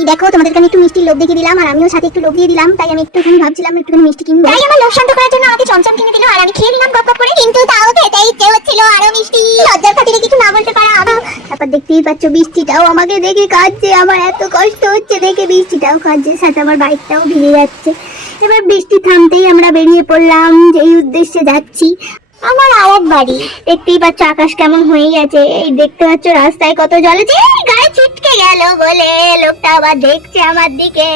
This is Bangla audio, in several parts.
এই দেখো তোমাদেরকে আমি একটু মিষ্টি লোভ দেখিয়ে দিলাম, আর আমিও সাথে একটু লোভ দিয়ে দিলাম। তাই আমি একটুখানি ভাবছিলাম একটুখানি মিষ্টি কিনবো। তাই আমার লোভ শান্ত করার জন্য আমাকে চমচম কিনে দিল, আর আমি খেয়ে নিলাম গপ গপ করে। কিন্তু তাও খেতে ইচ্ছে হচ্ছিল আরো মিষ্টি। লজ্জার খাতিরে কিছু না বলতে পারা। তারপর দেখতেই পাচ্ছ বৃষ্টিটাও আমাকে দেখে কাঁদছে। আমার এত কষ্ট হচ্ছে দেখে, বৃষ্টিটাও কাঁদছে, সাথে আমার বাইকটাও ভিজে যাচ্ছে। এবার বৃষ্টি থামতেই আমরা বেরিয়ে পড়লাম, যেই উদ্দেশ্যে যাচ্ছি আমার আরেক বাড়ি। দেখতেই পাচ্ছ আকাশ কেমন হয়ে গেছে, এই দেখতে পাচ্ছ রাস্তায় কত জল আছে। গায়ে ছিটকে গেল বলে লোকটা আবার দেখছে আমার দিকে।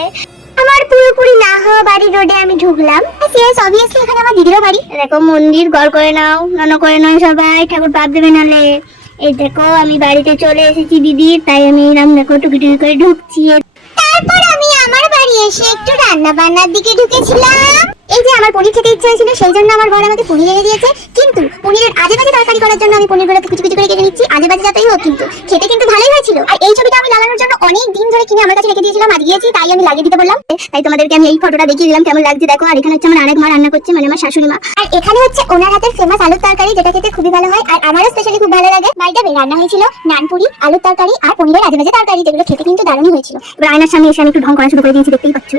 আমার পুরোপুরি না হওয়া বাড়ি রোডে আমি ঢুকলাম। অবভিয়াসলি এখানে আমার দিদিরও বাড়ি। দেখো মন্দির ঘর করে নাও, নন করে নাও সবাই, ঠাকুর পাপ দেবে নালে। এই দেখো আমি বাড়িতে চলে এসেছি দিদির, তাই আমি এরকম দেখো টুকি টুকি করে ঢুকছি। তারপর আমি আমার বাড়ি এসে একটু রান্না বান্নার দিকে ঢুকেছিলাম। এই যে আমার পনির খেতে ইচ্ছা হয়েছিল, সেই জন্য আমার বর আমাকে পনির এনে দিয়েছে। কিন্তু পনিরের আজে বাজে তরকারি করার জন্য আমি পনিরগুলোকে কুচি কুচি করে কেটে নিচ্ছি। আজে বাজে যাতেই হোক, কিন্তু খেতে কিন্তু ভালোই হয়েছিল। আর এই ছবিটা আমি লাগানোর জন্য অনেক দিন ধরে কিনে আমার কাছে রেখে দিয়েছিলাম, আজ গিয়েছি তাই আমি লাগিয়ে দিতে বললাম। তাই তোমাদেরকে আমি এই ফটোটা দেখিয়ে দিলাম কেমন লাগছে দেখো। আর এখানে হচ্ছে আমার আরেক মা রান্না করছে, মানে আমার শাশুড়ি মা। আর এখানে হচ্ছে ওনার হাতের ফেমাস আলুর তরকারি, যেটা খেতে খুবই ভালো হয়। আর আমারও স্পেশালি খুব ভালো লাগে। বাড়িতে রান্না হয়েছিল নানপুরি, আলুর তরকারি আর পনিরের আজে বাজে তরকারি, যেগুলো খেতে কিন্তু দারুণই হয়েছিল। এবার আয়নার সামনে এসে আমি একটু ঢং করা শুরু করে দিয়েছি, দেখতেই পাচ্ছ।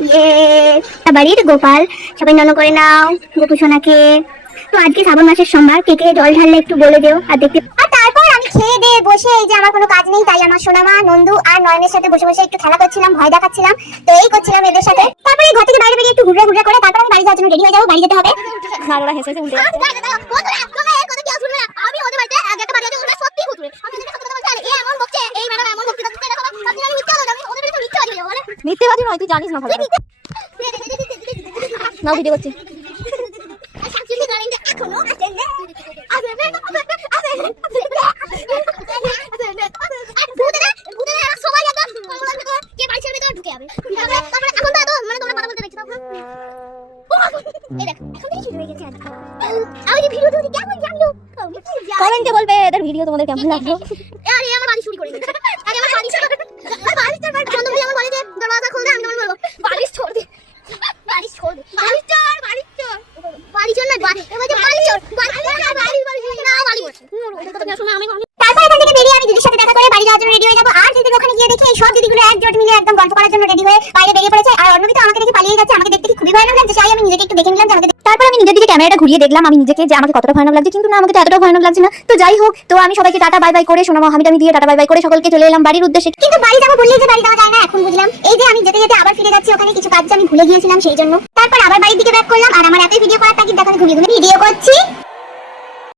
বাড়ির গোপাল সবাই নন করে নাও গোপু সোনাকে। তো আজকে শ্রাবণ মাসের সোমবার, কে কে জল ঢাললে একটু বলে দেও। আর তারপর আমি খেয়ে দিয়ে বসে, এই যে আমার কোনো কাজ নেই, তাই আমার সোনামা নন্দু আর নয়নের সাথে বসে বসে একটু খেলা করছিলাম, ভয় দেখাচ্ছিলাম। তো এই করছিলাম এদের সাথে। তারপরে ঘর থেকে বাইরে বেরিয়ে একটু ঘুরে ঘুরে করে তারপর আমি বাড়ি যাওয়ার জন্য রেডি হয়ে যাবো, বাড়ি যেতে হবে। আমি ওদের বাড়িতে আগে একটা বাড়ি আছে, ওটা সত্যি হুতুরে আমি যদি কথা বলতে এই এমন বকছে, এই ম্যাডাম এমন বকছে, তাতে দেখো আমি মিথ্যা বলছি, আমি ওদের বাড়িতে মিথ্যাবাদী হয়ে যাবো। বলে মিথ্যাবাদী নয়, তুই জানিস না ভালো না। ভিডিও করছি কমেন্টে বলবে এদের ভিডিও তোমাদের কেমন লাগলো। আরে আমার বাড়ি চুরি করে নিয়েছে, আরে আমার বাড়ি চুরি করে বাড়ি চোর বন্ধ করে আমার বাড়িতে দরজা খুলে আমি তোমাকে বলবো বাড়ি ছোড় দে, বাড়ি ছোড় দে, বাড়ি চোর, বাড়ি চোর, বাড়ি চোর না বাড়ি চোর, বাড়ি চোর না বাড়ি চোর। তারপর এখান থেকে বেরিয়ে আমি দিদির সাথে দেখা করে বাড়ি যাওয়ার জন্য রেডি হয়ে যাবো। আর দিদির ওখানে গিয়ে দেখি এই সব দিদিগুলো একজোট মিলে একদম গল্প করার জন্য রেডি হয়ে বাইরে বেরিয়ে পড়েছে। আর অন্যদিকে আমাকে দেখে পালিয়ে যাচ্ছে, আমাকে দেখতে কি খুবই ভয়ানক লাগছে। তাই আমি নিজেকে একটু দেখে নিলাম যে আমাকে। তারপর আমি নিজের দিকে ক্যামেরাটা ঘুরিয়ে দেখলাম আমি নিজেকে, যে আমাকে কতটা ভয়ানক লাগছে। কিন্তু না, আমাকে তো এতটা ভয়ানক লাগছে না। তো যাই হোক, তো আমি সবাইকে টাটা বাই বাই করে সোনামা হামিদামি দিয়ে টাটা বাই বাই করে সকলকে চলে এলাম বাড়ির উদ্দেশ্যে। কিন্তু বাড়ি যাবো বললেই যে বাড়ি যাওয়া যায় না, এখন বুঝলাম। এই যে আমি যেতে যেতে আবার ফিরে যাচ্ছি, ওখানে কিছু কাজ আমি ভুলে গিয়েছিলাম, সেই জন্য। তারপর আবার বাড়ির দিকে ব্যাক করলাম। আর আমার এতই ভিডিও করার তাগিদ দেখাতে ঘুরিয়ে ঘুরিয়ে ভিডিও করছি।